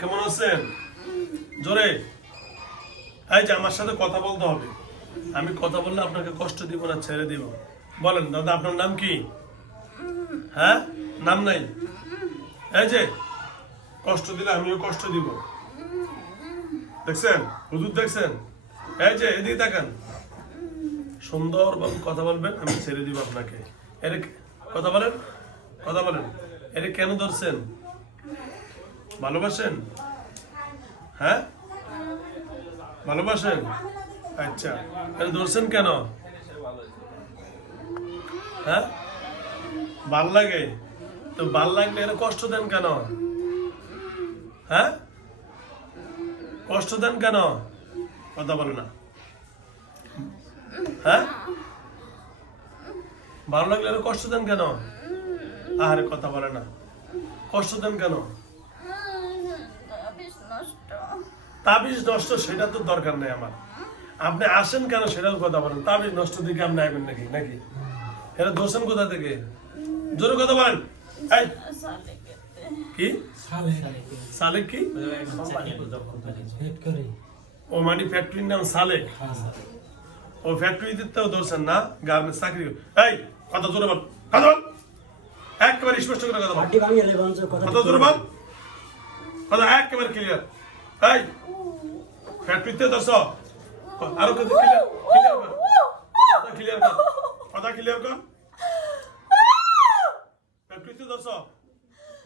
কেমন আছেন? জোরে এই যে আমার সাথে কথা বলতে হবে। আমি কথা বললে আপনাকে কষ্ট দিব না, ছেড়ে দিব। বলেন দাদা, আপনার নাম কি? হ্যাঁ, নাম নাই? এই যে কষ্ট দিলে আমিও কষ্ট দিব, দেখছেন? হুজুর দেখছেন? এই যে এদিকে তাকান, সুন্দরভাবে কথা বলবেন, আমি ছেড়ে দিব আপনাকে। এর কথা বলেন, কথা বলেন। এর কেন ধরছেন? ভালোবাসেন? হ্যাঁ, ভালোবাসেন? আচ্ছা, এর ধরছেন কেন? হ্যাঁ, ভাল লাগে তো। ভাল লাগলে এর কষ্ট দেন কেন? হ্যাঁ, কষ্ট দেন কেন? কথা বলে না। হ্যাঁ, ভালো লাগলে এর কষ্ট দেন কেন? আরে কথা বলে না, কষ্ট দেন কেন? তাবিজ নষ্ট, সেটা তো দরকার নেই আমার। আপনি আসেন কেন সেটাও কথা বলেন। তাবিজ নষ্ট দিকে আপনি আইবেন নাকি? নাকি এটা দোষেন কোথা থেকে? জোরে কথা বলেন। এই কি সালেক? কি ও মানে ফ্যাক্টরির নাম সালেক? ও ফ্যাক্টরিতে তো ধরছেন না, গার্মেন্টস চাকরি। এই কথা জোরে বল, কথা বল, একেবারে স্পষ্ট করে কথা বল, কথা জোরে বল, কথা একেবারে ক্লিয়ার। এই ফ্যাক্টরিতে ধরছ, আরো কথা ক্লিয়ার কর, কথা ক্লিয়ার কর, কথা ক্লিয়ার কর। ফ্যাক্টরিতে ধরছ,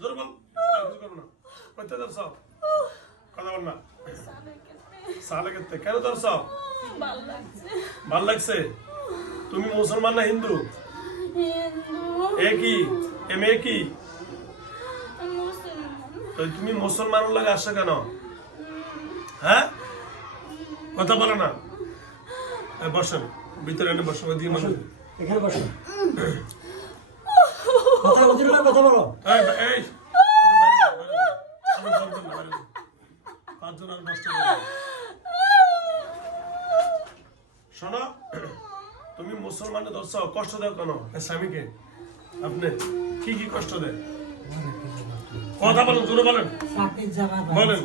জোরে বল, আর কিছু করবো না। কোথায় ধরছ? কথা বল না। সালেকেতে কেন ধরছ? ভাল লাগছে। তুমি মুসলমান না হিন্দু? একই। এ মেয়ে কি? তুমি মুসলমান লাগে আসছো কেন? হ্যাঁ, কথা বলো না। বসেন ভিতরে, এনে বসো, ওইদিকে মানুষ এখানে বসো। কথা বলো। এই পাঁচজন আর নষ্ট করে। শোনো, তুমি মুসলমানে ধরছ, কষ্ট দাও কেন স্বামীকে? আপনি কি কি কষ্ট দেয়? কথা বলেন, জোরে বলেন, বলেন।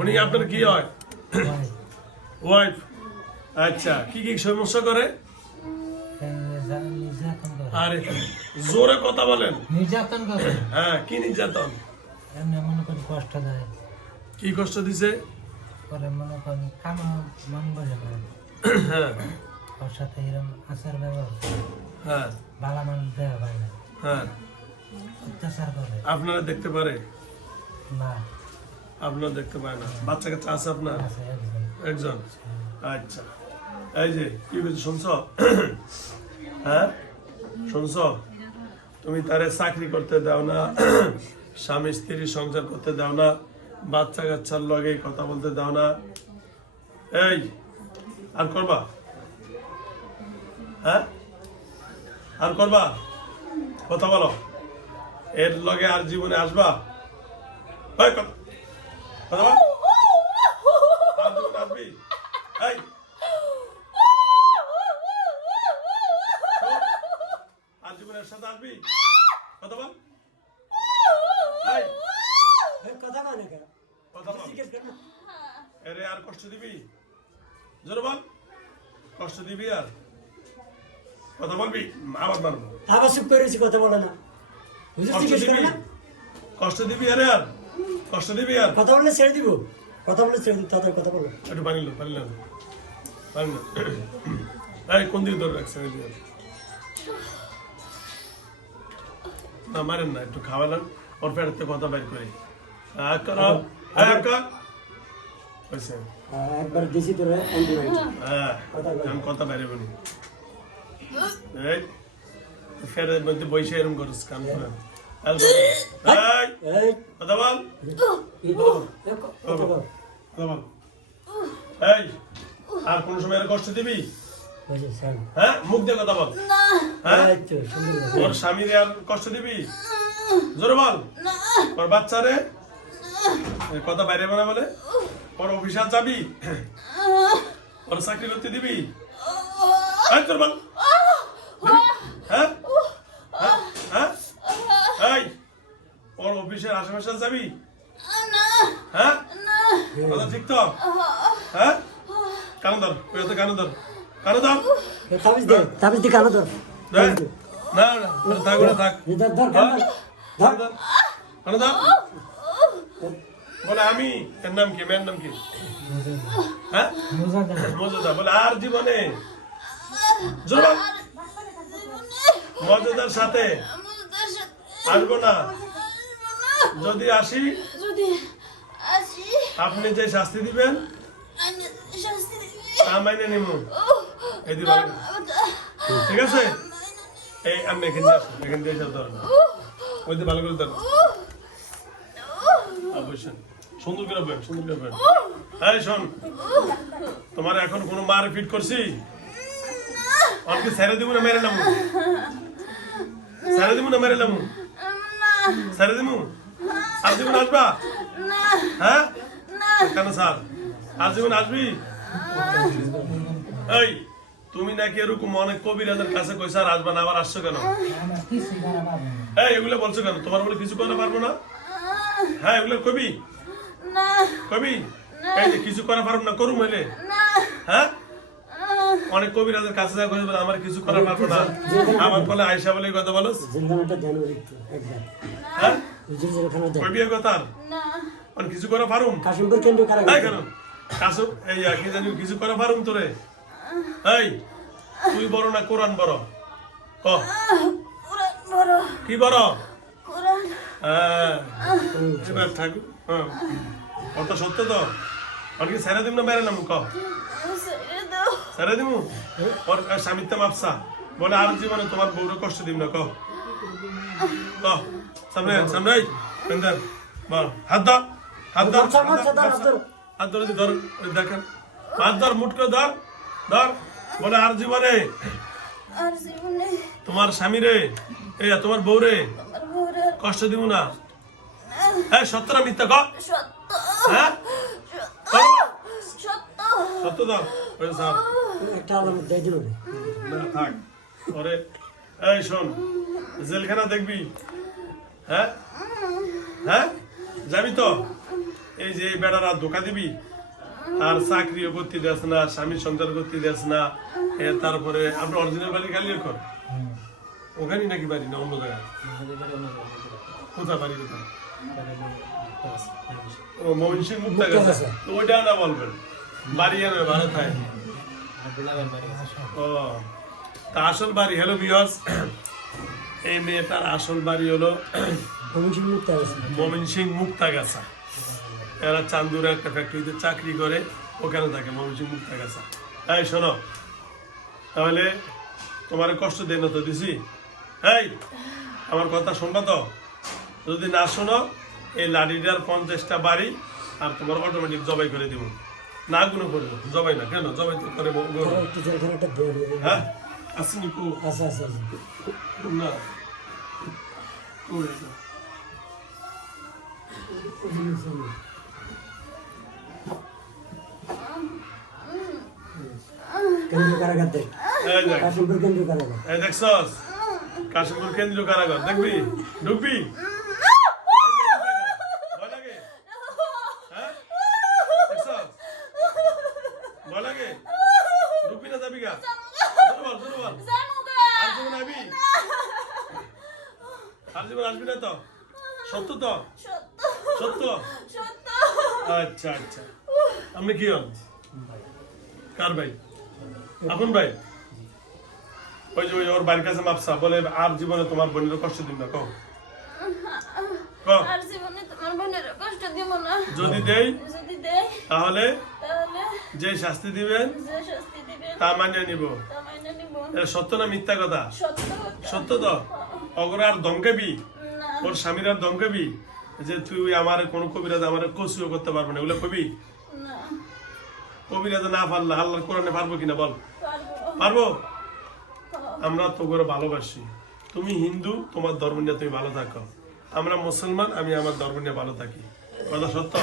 উনি আপনার কি হয়? ওয়াইফ। আচ্ছা, কি কি সমস্যা করে? আরে জোরে কথা বলেন। নির্যাতন করে। হ্যাঁ, কি নির্যাতন? মনে করি কষ্ট দেয়। কি কষ্ট দিছে? পরে মনে করি কাম মন বোঝে না। হ্যাঁ, ওর সাথে এরকম আচার ব্যবহার করে। হ্যাঁ, বালা মানুষ দেওয়া হয় না। হ্যাঁ, অত্যাচার করে। আপনারা দেখতে পারে? না, আপনারা দেখতে পায় না। বাচ্চা কাচ্চা আছে আপনার? আছে একজন। একজন। আচ্ছা, এই যে কি বলছি শুনছ? হ্যাঁ, শুনছ? তুমি তারে চাকরি করতে দাও না, স্বামী স্ত্রী সংসার করতে দাও না, বাচ্চা কাচ্চার লগে কথা বলতে দাও না। এই আর করবা? হ্যাঁ, আর করবা? কথা বলো। এর লগে আর জীবনে আসবা? এই কথা বল। আর জীবনে আসবি? এই আর জীবনের সাথে আসবি? কথা বল। এই কথা বল না কেন? কথা বল। এরে আর কষ্ট দিবি? জোরে বল, কষ্ট দিবি আর কথা বলবি? আবার মারবো। আবার চুপ করেছি, কথা বলে না। কষ্ট দিবি? কষ্ট দিবি আরে? আর কষ্ট দিবি আর? কথা বললে ছেড়ে দিব, কথা বললে ছেড়ে দিব। তাদের কথা বলো। একটু পানি লো, পানি লো, পানি লো। এই কোন দিকে ধরে রাখছেন? না মারেন না, একটু খাওয়ালেন, ওর পেটে কথা বের করি। একবার দিছি তোরা অ্যান্টিবায়োটিক। হ্যাঁ, আমি কথা বাইরে বলি। এই ফেরের মধ্যে বসে এরকম করিস কান করে। এই কথা বল, কথা বল। কথা বল। এই আর কোন সময় এর কষ্ট দিবি? বুঝে স্যার। হ্যাঁ, মুখ দিয়ে কথা বল। হ্যাঁ, এই তো সুন্দর। ওর স্বামীরে আর কষ্ট দিবি? জোরে বল। ওর বাচ্চারে কথা বাইরে না বলে? ওর অফিসার যাবি? ওর চাকরি করতে দিবি? তোর বল। হ্যাঁ, মাসে মাসে যাবি না হ্যাঁ না কথা ঠিক তো হ্যাঁ কানো ধর ওই তো কানো ধর তাবিজ দি কানো ধর দেখ। না না ওটা থাক ওটা থাক ধর ধর কানো ধর ধর কানো ধর বলে আমি এর নাম কি মেয়ের নাম কি হ্যাঁ মজাদার বলে আর জীবনে জোর বল। মজাদার সাথে আমাদের সাথে আসবো না যদি আসি যদি আসি আপনি যে শাস্তি দিবেন আমি শাস্তি দিবি তা মাইনে নিব এই দিন ঠিক আছে এই আমি এখানে আসি এখান দিয়ে এসে ধর ওই যে ভালো করে ধর অবশ্যই সুন্দর করে বল সুন্দর করে বল এই শোন তোমার এখন কোনো মার ফিট করছি অনেকে ছেড়ে দিব না মেরে নামু ছেড়ে দিব না মেরে নামু ছেড়ে দিব আর জীবন আসবা হ্যাঁ কেন স্যার আর জীবন আসবি এই তুমি নাকি এরকম অনেক কবিরাজের কাছে কইছো আর আসবা না আবার আসছো কেন এই এগুলো বলছো কেন তোমার বলে কিছু করতে পারবো না হ্যাঁ এগুলো কবি কবি এই যে কিছু করা পারবো না করুম হইলে হ্যাঁ অনেক কবিরাজের কাছে যা কইছো আমার কিছু করা পারবো না আমার বলে আয়সা বলে কথা বলো জিন্দানাটা দেন একটু একবার হ্যাঁ হুজুর যেখানে দেন কবি কথা অনেক কিছু করা পারুম কাশিমপুর কেন্দ্র এই কারাগার কেন কাসু এই কি জানি কিছু করা পারুম তোরে এই তুই বড় না কোরআন বড় ক কি বড় হ্যাঁ এবার ঠাকুর হ্যাঁ কথা সত্য তো অনেকে ছেড়ে দিম না মেরে নাম ক ছেড়ে দিম ওর স্বামীর তো মাপসা বলে আর জীবনে তোমার বউরে কষ্ট দিম না ক ক সামনে সামনে বেন্দার বল হাত ধর হাত ধর হাত ধরে ধর ওই দেখেন হাত ধর মুট করে ধর ধর বলে আর জীবনে আর জীবনে তোমার স্বামী রে এই তোমার বউ রে আমার বউরের কষ্ট দিব না হ্যাঁ সত্য না মিথ্যা কর সত্য হ্যাঁ সত্য সত্য দাও ওই স্যার একটা আলামত দিয়ে দিল না থাক ওরে এই শোন জেলখানা দেখবি হ্যাঁ হ্যাঁ যাবি তো এই যে এই বেড়ারা ধোকা দিবি আর চাকরিও করতে দেস না স্বামী সন্তান করতে দেস না তারপরে আপনার অরিজিনাল বাড়ি খালি কর ওখানেই নাকি বাড়ি না অন্য জায়গায় কোথায় বাড়ি কোথায় ও মোহন সিং মুক্তা গেছে ওইটা না বলবেন বাড়ি এনে ভালো থাকে ও তা আসল বাড়ি হ্যালো বিয়স এই মেয়েটার আসল বাড়ি হলো মমিন সিং মুক্তাগাছা এরা চান্দুরা একটা ফ্যাক্টরিতে চাকরি করে ওখানে থাকে মমিন সিং মুক্তাগাছা এই শোনো তাহলে তোমার কষ্ট দেয় না তো দিছি এই আমার কথা শুনবা তো যদি না শোনো এই লাঠিটার 50টা বাড়ি আর তোমার অটোমেটিক জবাই করে দিব না গুলো করবো জবাই না কেন জবাই তো করে হ্যাঁ আসেনি কো না কেন্দ্র কারাগার দেখ কাশিমপুর কেন্দ্র কারাগার এই দেখছস কাশিমপুর কেন্দ্রীয় কারাগার দেখবি ঢুকবি ভয় লাগে হ্যাঁ দেখছস ভয় লাগে ঢুকবি না যাবি গা জোরে বল আর জীবন আবি আর জীবন আসবি না তো সত্য তো সত্য আচ্ছা আচ্ছা আপনি কি হন কার ভাই আপন ভাই ওই যে ওর বাড়ির কাছে মাপসা বলে আর জীবনে তোমার বোনের কষ্ট দিব না কও আর জীবনে তোমার বোনের কষ্ট দিব না যদি দেই যদি দেই তাহলে তাহলে যে শাস্তি দিবেন যে শাস্তি দিবেন তা মানিয়ে নিব তা মাইনে নিব এটা সত্য না মিথ্যা কথা সত্য সত্য তো অগর আর দমকাবি না ওর স্বামীর আর দমকাবি যে তুই আমার কোনো কবিরাজ আমার কসিও করতে পারবে না এগুলো কবি না কবিরাজ না পারলে আল্লাহর কোরআনে পারবো কিনা বল পারবো পারবো আমরা তো করে ভালোবাসি তুমি হিন্দু তোমার ধর্ম নিয়ে তুমি ভালো থাকো আমরা মুসলমান আমি আমার ধর্ম নিয়ে ভালো থাকি কথা সত্য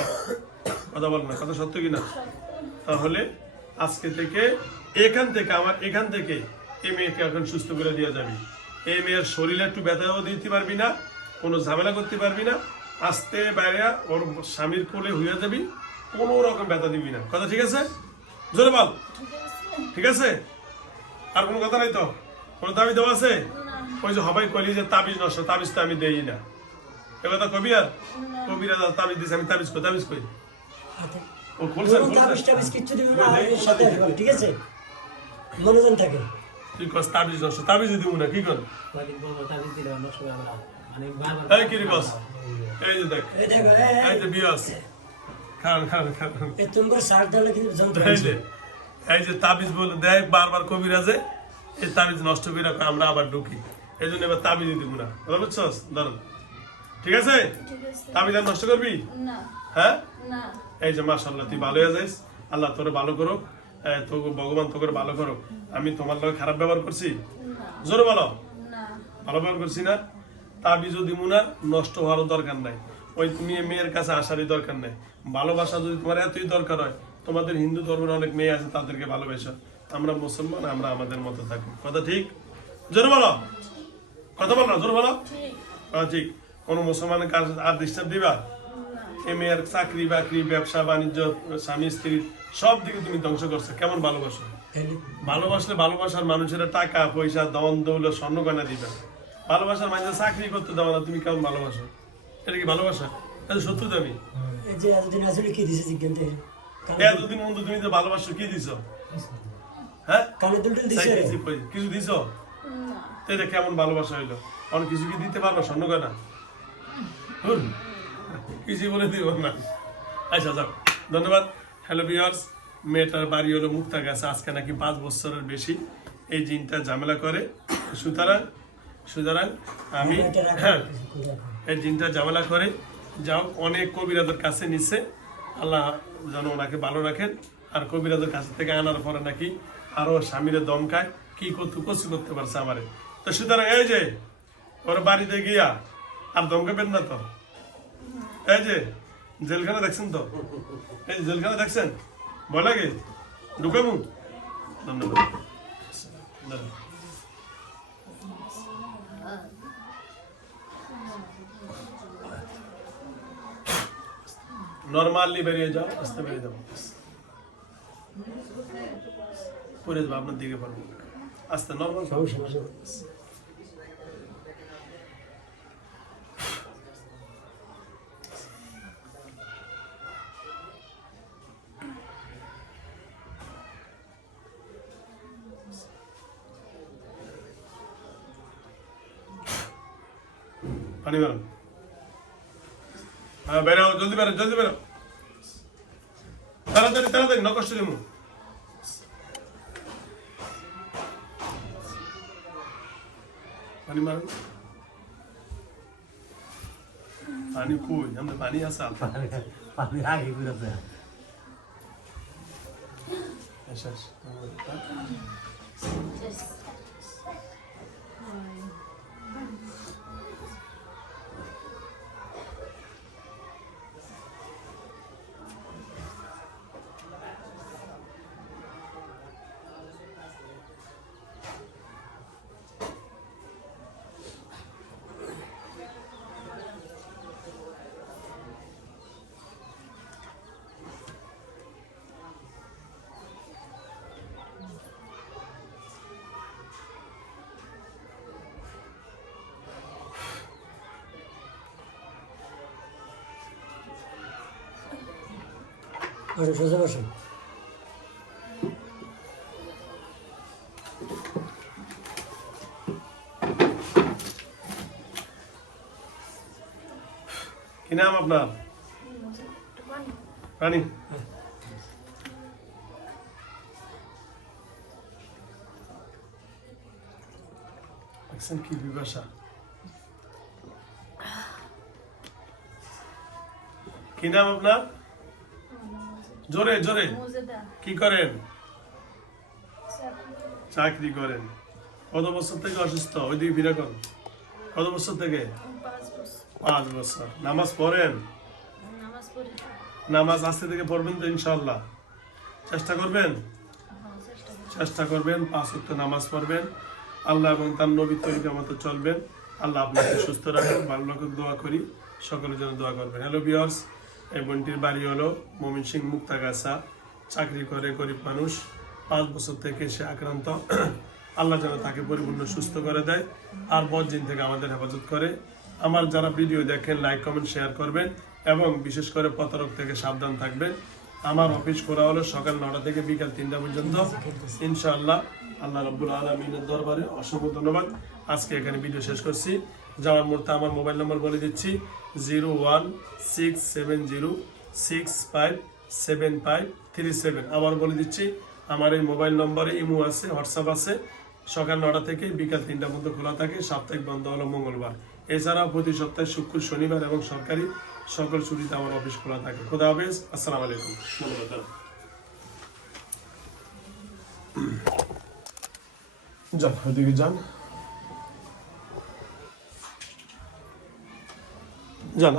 কথা বল না কথা সত্য কিনা তাহলে আজকে থেকে এখান থেকে এই মেয়েকে এখন সুস্থ করে দেওয়া যাবে এই মেয়ের শরীরে একটু ব্যথাও দিতে পারবি না কোনো ঝামেলা করতে পারবি না আস্তে বাইরে ওর স্বামীর কোলে হইয়া যাবি, কোনো রকম ব্যথা দিবি না, কথা ঠিক আছে? জোরে বল, ঠিক আছে? আর কোনো কথা নাই তো? কোনো দাবি দেওয়া আছে? ওই যে সবাই কইলি যে তাবিজ নষ্ট, তাবিজ তো আমি দেই না, এ কথা কবি আর কবিরা তাবিজ দিছে, আমি তাবিজ কই ও খুলছে তাবিজ কিচ্ছু দিবি না, এর সাথে আসবেন, ঠিক আছে? মনোযোগ থাকে। তুই কস তাবিজ নষ্ট, তাবিজ দিব না, কি কর? কদিন পর তাবিজ দিলে নষ্ট হয়ে যাবে, মানে বারবার এই কি রে কস? এই যে দেখ, এই দেখো, এই যে বিয়াস খান এই তোমার সার দালে কিন্তু যন্ত্র এই যে এই যে তাবিজ বলে দেখ বারবার কবিরাজে, এই তাবিজ নষ্ট করে রাখো, আমরা আবার ঢুকি, এই জন্য এবার তাবিজ দিব না, বুঝছস? ধরুন, ঠিক আছে? ঠিক আছে। তাবিজ আর নষ্ট করবি? না হ্যাঁ, না এই যে মাশাআল্লাহ তুই ভালো হয়ে যাইস, আল্লাহ তোরে ভালো করুক, তোকে ভগবান তোকে ভালো করুক। আমি তোমার লগে খারাপ ব্যবহার করছি? না জোরে বলো, না ভালো ব্যবহার করছি না? তাবিজও দিব না, নষ্ট হওয়ারও দরকার নাই, ওই তুমি মেয়ের কাছে আসারই দরকার নাই। ভালোবাসা যদি তোমার এতই দরকার হয়, তোমাদের হিন্দু ধর্মের অনেক মেয়ে আছে, তাদেরকে ভালোবাসো। আমরা মুসলমান, আমরা আমাদের মতো থাকি, কথা ঠিক? জোরে বলো, কথা বল না, জোরে বলো। ঠিক ঠিক। কোন মুসলমানের কাজ আর ডিস্টার্ব দিবা? এই মেয়ের চাকরি বাকরি, ব্যবসা বাণিজ্য, স্বামী স্ত্রী সব দিকে তুমি ধ্বংস করছো। কেমন ভালোবাসো? ভালোবাসলে ভালোবাসার মানুষেরা টাকা পয়সা দন দৌলত স্বর্ণ গয়না দিবে, ভালোবাসার মানুষের চাকরি করতে দেওয়া না, তুমি কেমন ভালোবাসো? এটা কি ভালোবাসা? এটা সত্যি দাবি। এই যে এতদিন আসলে কি দিছে জিজ্ঞান থেকে এতদিন মধ্যে তুমি যে ভালোবাসো, কি দিছো? হ্যাঁ, কানে দুটো দিছে রে। কিছু দিছো? না তো এটা কেমন ভালোবাসা হইলো? অনেক কিছু কি দিতে পারবা স্বর্ণ গয়না? কিছু বলে দিব না। আচ্ছা যাও, ধন্যবাদ। হ্যালো ভিউয়ার্স, মেয়েটার বাড়ি হলো মুক্তাগাছা, আজকে নাকি 5 বছরের বেশি এই জিনটা ঝামেলা করে। সুতরাং আমি এই জিনটা ঝামেলা করে যাও, অনেক কবিরাদের কাছে নিচ্ছে, আল্লাহ যেন ওনাকে ভালো রাখেন। আর কবিরাদের কাছ থেকে আনার পরে নাকি আরো স্বামীরে দমকায়, কি কচু করতে পারছে আমারে। তো সুতরাং এই যে ওর বাড়িতে গিয়া আর দমকাবেন না তো। এই যে জেলখানা দেখছেন তো, এই যে জেলখানা দেখছেন, ভয় লাগে ঢুকামু? ধন্যবাদ। নর্মালি বেরিয়ে যাও, আস্তে বেরিয়ে যাবো, পরে যাবো আপনার দিকে পারবো, আস্তে নর্মাল। পানি বেরো, হ্যাঁ বেরো, জলদি বেরো, জলদি বেরো, তাড়াতাড়ি না কষ্ট দিমু। পানি মারো, পানি কই? আমরা পানি আছে পানি আগে ঘুরেছে। সোজা বসেন। কি নাম আপনার? রানী। দেখছেন কি বিভাষা? কি নাম আপনার? জোরে জোরে। মজেদা কি করেন? চাকরি চাকরি করেন। কত বছর থেকে অসুস্থ? ওইদিকে ফিরে কর। কত বছর থেকে? 5 বছর 5 বছর। নামাজ পড়েন? নামাজ পড়ি। নামাজ আজকে থেকে পড়বেন তো ইনশাআল্লাহ? চেষ্টা করবেন? হ্যাঁ চেষ্টা করি। চেষ্টা করবেন, 5 ওয়াক্ত নামাজ পড়বেন, আল্লাহ এবং তার নবীর তরিকা মতো চলবেন। আল্লাহ আপনাকে সুস্থ রাখুন, ভালো রাখুন, দোয়া করি। সকলের জন্য দোয়া করবেন। হ্যালো ভিউয়ার্স, এই বোনটির বাড়ি হলো ময়মনসিংহ মুক্তাগাছা, চাকরি করে, গরিব মানুষ, 5 বছর থেকে সে আক্রান্ত। আল্লাহ যেন তাকে পরিপূর্ণ সুস্থ করে দেয় আর বদজিন থেকে আমাদের হেফাজত করে। আমার যারা ভিডিও দেখেন লাইক কমেন্ট শেয়ার করবেন এবং বিশেষ করে প্রতারক থেকে সাবধান থাকবেন। আমার অফিস খোলা হলো সকাল 9টা থেকে বিকাল 3টা পর্যন্ত ইনশাআল্লাহ। আল্লাহ রাব্বুল আলামিনের দরবারে অসংখ্য ধন্যবাদ। আজকে এখানে ভিডিও শেষ করছি। যাওয়ার মুহূর্তে আমার মোবাইল নম্বর বলে দিচ্ছি 01670657537। আবার বলে দিচ্ছি, আমার এই মোবাইল নম্বরে ইমো আছে, হোয়াটসঅ্যাপ আছে। সকাল 9টা থেকে বিকাল 3টা পর্যন্ত খোলা থাকে, সাপ্তাহিক বন্ধ হলো মঙ্গলবার। এছাড়াও প্রতি সপ্তাহে শুক্র, শনিবার এবং সরকারি সকল ছুটিতে আমার অফিস খোলা থাকে। খোদা হাফেজ, আসসালামু আলাইকুম। ধন্যবাদ। যান, ওইদিকে যান। যান।